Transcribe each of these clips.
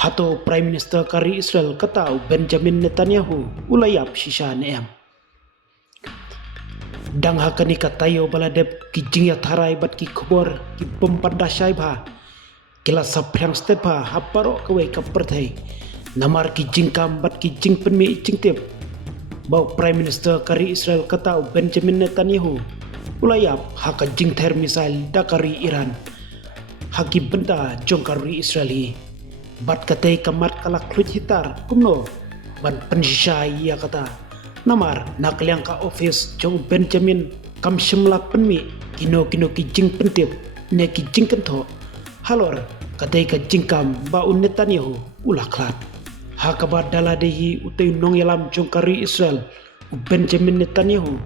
Hato Prime Minister kari Israel katau Benjamin Netanyahu ulayap shisha neam. Dang hakani katayo baladeb ki jingya tharai bat ki khobor ki bompada shaiba kila saprang stepa haparo kawe kaperthai namar ki jingkam bat ki jingpen mi jingtip bau Prime Minister kari Israel katau Benjamin Netanyahu ulayap haka jingther misail dakari Iran haki benda jongkari Israeli bat katai kamat kalak klut hitar kumno ban pensisha ya kata namar nakliang ka office jong Benjamin kam shimla penmi kino ki jing pentip ne ki jing kentho halor katai ka jingkam ba Netanyahu ulaklat hakabar daladehi utay nong yalam jong kari Israel Benjamin Netanyahu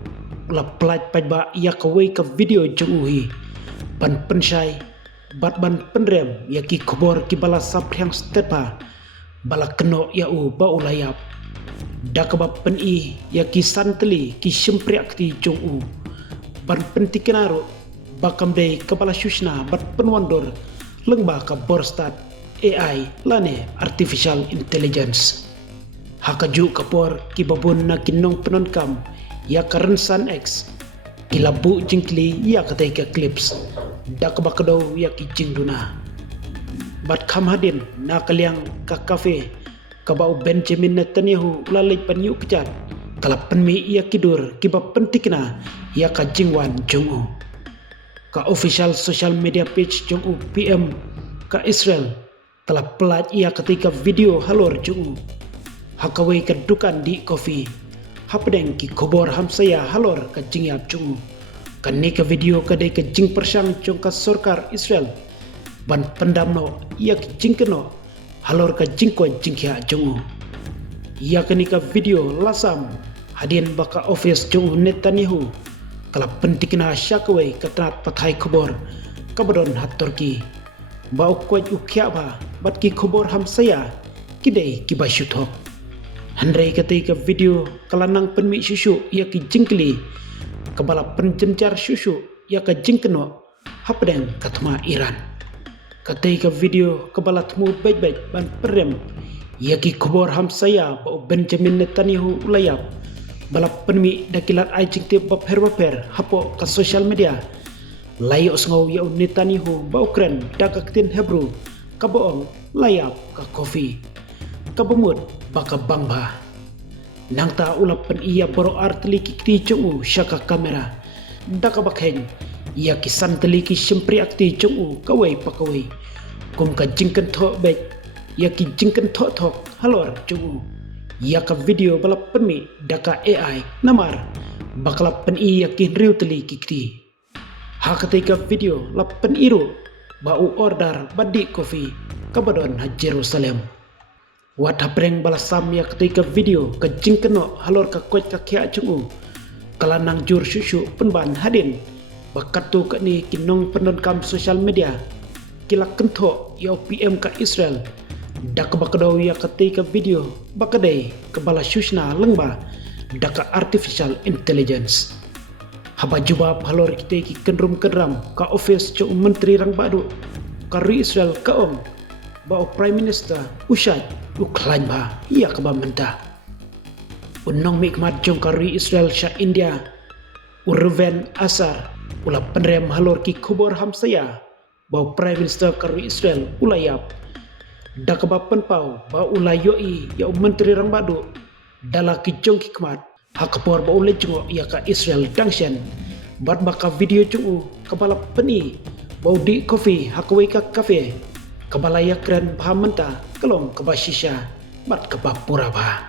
ula pelaj pajba ia kawai ka video jong uhi ban pensai bat ban penrem ya ki khobor ki bala sapriang stepa bala keno ya u ba ulayap dakabab peni ya ki santeli ki shimpriak ti jong u ban pentikenaro bakam dei kepala shushna bat penwandor lengba ka borstat AI lane artificial intelligence hakaju kapor ki babun na kinong penonkam ya karensan X kilabu jingkli ya katai ka clips dakabakado ya ki jingduna bat kham hadin na kaliang ka cafe kabau Benjamin Netanyahu lalai panyu pecat kala penmi ia kidur kiba pentikna ia ka jingwan jongu ka official social media page jongu PM ka Israel telah pelaj ia ketika video halor jongu hakawai ka dukan di kopi hapdeng ki khobor hamsaya halor ka jingyap jongu kan ka video kadai ka jing persang jong ka sarkar Israel ban pendamno ia ki jingkeno halor ka jingko jingkya jongu ia kenika video lasam hadin baka office jongu Netanyahu kala pentikna syakawai katrat pathai khobor kabadon hatorki bau kwaj ukhya ba bat ki khobor hamsaya kidai ki basyuthok handrai katai ka video kalanang penmi susu ia ki jingkli kabala penjenjar susu ia ka jingkeno hapdeng katma Iran katai ka video kabala tmu baik-baik ban perem ia ki khobor hamsaya bau Benjamin Netanyahu ulayap balap penmi dakilat ai jingte baper hapo ka social media layo sngow ya Netanyahu ba Ukraine dakaktin Hebrew kaboong layap ka kopi kabumut baka bangba nangta ulap pen iya boro artli kikti jungu syaka kamera dakabakhen ia kisan teliki simpri akti jungu kawai pakawai kum ka jingken tho bek ia ki jingken tho thok halor jungu ia ka video balap penmi daka AI namar bakla pen iya ki riu teli kikti hakatika video lap pen iru bau order badi kopi kabadon ha Jerusalem wat hapreng balasam ya ketika video ka jingkeno halor ka koit ka kya jungu kalanang jur susu penban hadin bakatu ka ni kinong pendonkam social media kila kentho ya PM ka Israel dak bakado ya ketika video bakadai kebala sushna lengba daka artificial intelligence haba jubab halor kita ki kenrum kedram ka office cu menteri rang badu kari Israel kaom bau Prime Minister usai uklan ba ia ka bamenta unong mikmat jong kari Israel sha India Urven Asar ula penrem halor ki khobor hamsaya bau Prime Minister kari Israel ulayap dakaba penpau bau ulayoi ya menteri rang badu dala ki jong hikmat hakapor bau lejo ya ka Israel dangshen bat baka video jungu kabala peni bau di kopi hakawai ka cafe kabala ya kren pahamenta kelong kabasisha bat kabapura ba